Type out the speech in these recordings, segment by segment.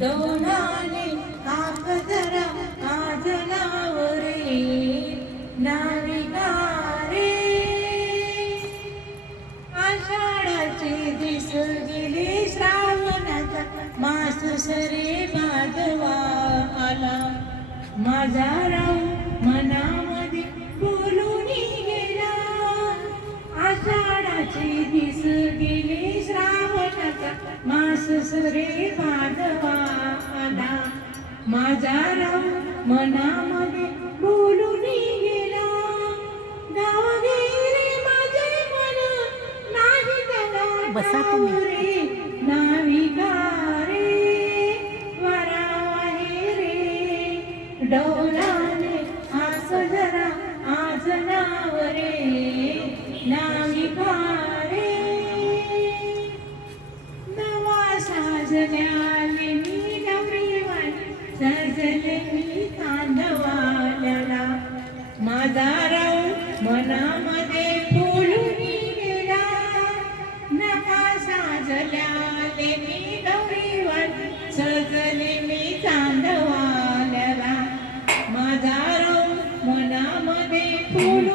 डोलाने काकदरा काजलावरे नाविका रे आषाढाचे दिस गेले श्रावणाचा मास सरे भादवा आला. माझा राव मना मास सरे भादवा आला. माझा राव मनामध्ये बोलून गेला. गाव गेले माझे मन नाही त्याला बसा तुम्ही. ठाव रे नाविका रे? वरावाहे रे. डोलाने आस जरा आज नाव रे नाविका मनामध्ये बोलून गेला. नका साजल्याले मी गौरीवर सजले मी चांदवाल्याला. माझा मनामध्ये फुल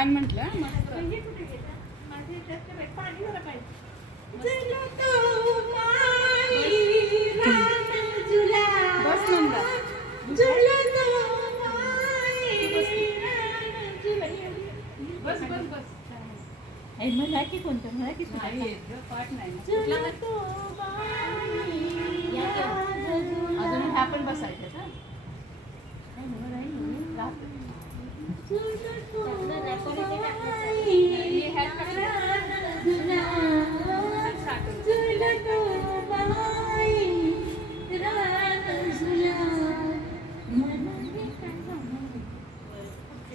छान म्हटलं बस नंदा. बस बस बस. मला की कोणतं? मला की नाही येत गं, पाठ नाही. ना. अजून ह्या पण बसायच्या का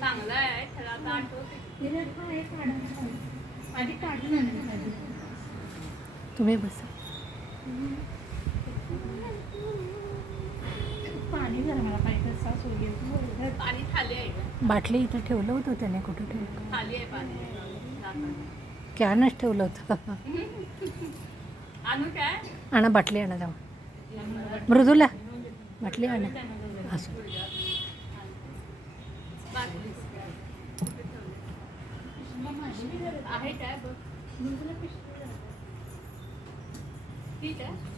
चांगलं आहे त्याला आता आठवते आधी काढून आणलं तुम्ही बसा. पाणी जरा मला पाहिजे सास वगैरे पाणी खाली आहे. का? बाटली इथं ठेवलं होतं त्याने कुठं ठेवलं? खाली आहे पाणी. जाताना. कॅनच ठेवलं होतं. आणू काय? आणा बाटली आणा जाऊ. मृदुला. बाटली आणा. असं बाटली. आहे काय बघ. ठीक आहे